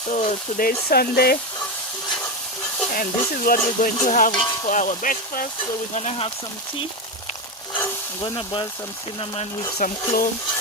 So today's Sunday, and this is what we're going to have for our breakfast. So we're gonna have some tea. I'm gonna boil some cinnamon with some cloves